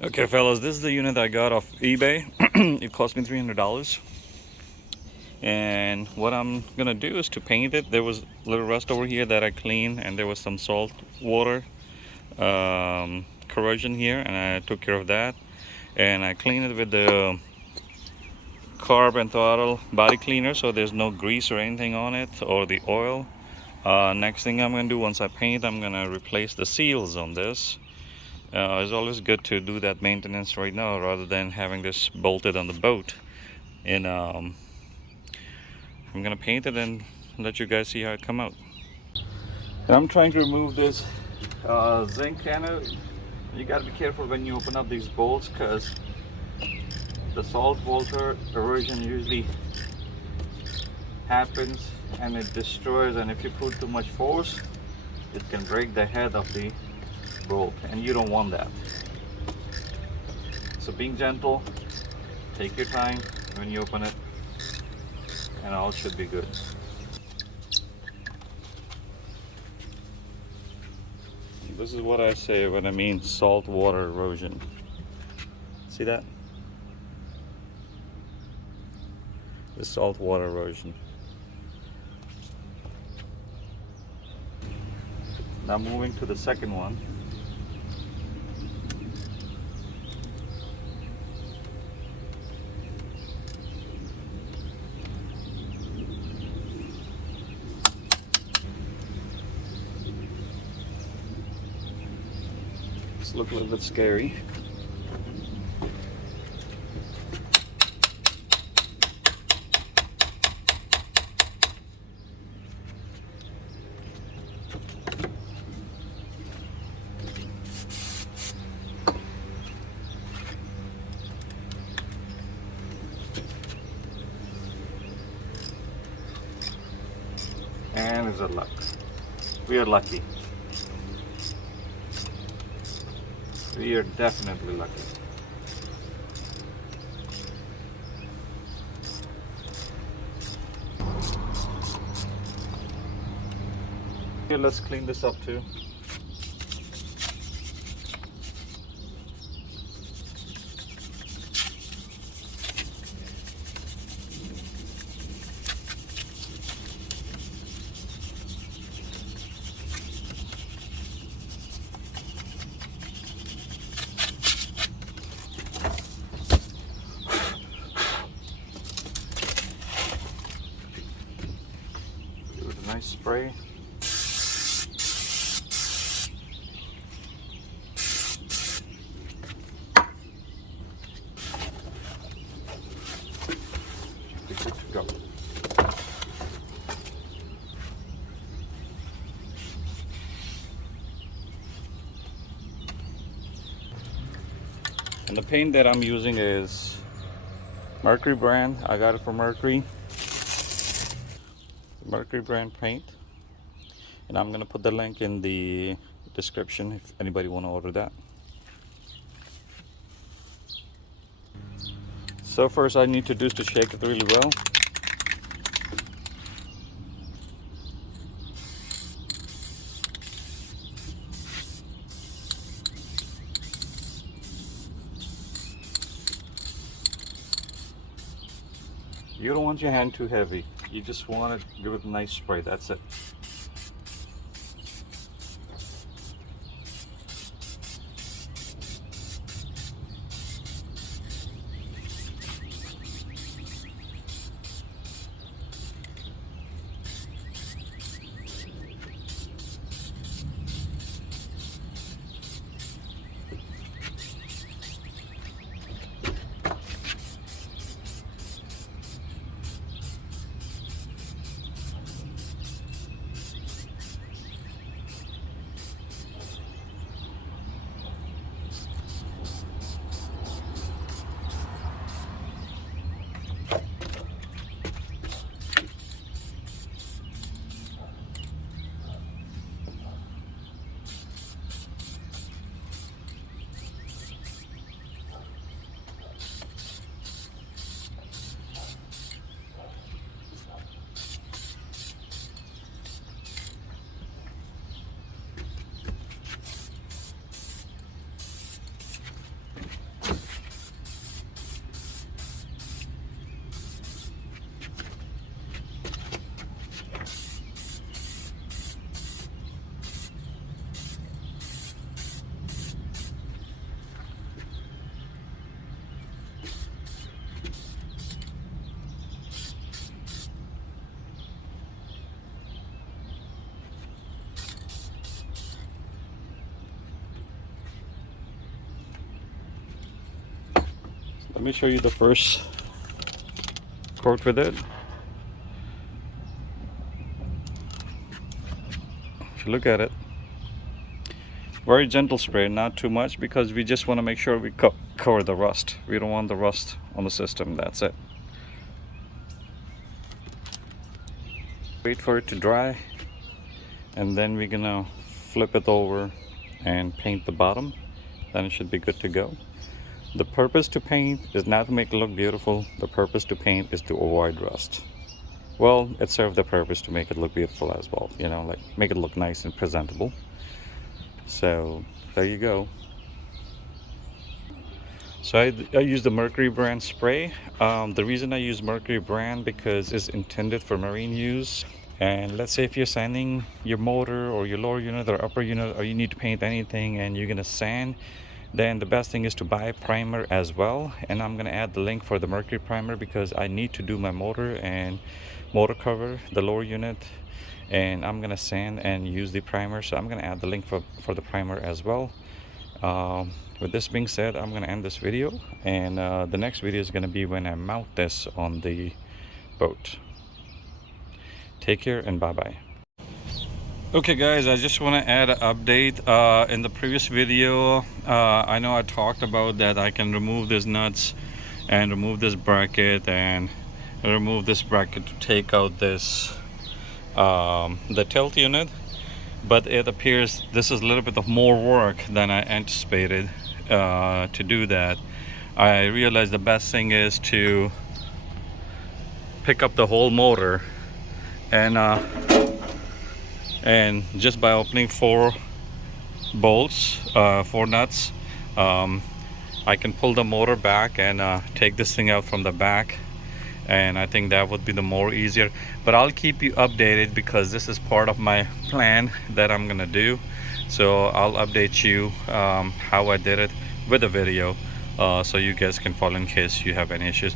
Okay, fellas, this is the unit I got off eBay. It cost me $300. And what I'm gonna do is to paint it. There was a little rust over here that I cleaned, and there was some salt water corrosion here, and I took care of that. And I cleaned it with the carb and throttle body cleaner, so there's no grease or anything on it, or the oil. Next thing I'm gonna do once I paint, I'm gonna replace the seals on this. It's always good to do that maintenance right now rather than having this bolted on the boat. And I'm gonna paint it and let you guys see how it come out. And I'm trying to remove this zinc cannon. You gotta be careful when you open up these bolts, because the salt water erosion usually happens and it destroys, and if you put too much force, it can break the head of the bolt, and you don't want that. So being gentle, take your time when you open it, and all should be good. This is what I say when I mean salt water erosion. See that? The salt water erosion. Now moving to the second one. This looks a little bit scary. And is it luck? We are lucky. We are definitely lucky. Okay, let's clean this up too. Give it a nice spray. Be good to go. And the paint that I'm using is Mercury brand. I got it from Mercury. Mercury brand paint. And I'm gonna put the link in the description if anybody wanna order that. So first I need to do is to shake it really well. You don't want your hand too heavy. You just want to give it a nice spray. That's it. Let me show you the first coat with it. If you look at it, very gentle spray, not too much, because we just want to make sure we cover the rust. We don't want the rust on the system. That's it. Wait for it to dry, and then we're gonna flip it over and paint the bottom. Then it should be good to go. The purpose to paint is not to make it look beautiful. The purpose to paint is to avoid rust. Well, it serves the purpose to make it look beautiful as well, you know, like make it look nice and presentable. So there you go. So I use the Mercury brand spray. The reason I use Mercury brand because it's intended for marine use. And let's say if you're sanding your motor or your lower unit or upper unit, or you need to paint anything and you're gonna sand, then the best thing is to buy a primer as well. And I'm gonna add the link for the Mercury Primer because I need to do my motor and motor cover, the lower unit, and I'm gonna sand and use the primer. So I'm gonna add the link for the primer as well. With this being said, I'm gonna end this video, and the next video is gonna be when I mount this on the boat. Take care and bye-bye. Okay guys, I just want to add an update. In the previous video, I know I talked about that I can remove these nuts and remove this bracket and remove this bracket to take out this the tilt unit, but it appears this is a little bit of more work than I anticipated to do that. I realized the best thing is to pick up the whole motor, and just by opening 4 bolts, 4 nuts, I can pull the motor back and take this thing out from the back, and I think that would be the more easier. But I'll keep you updated because this is part of my plan that I'm gonna do. So I'll update you how I did it with a video, so you guys can follow in case you have any issues.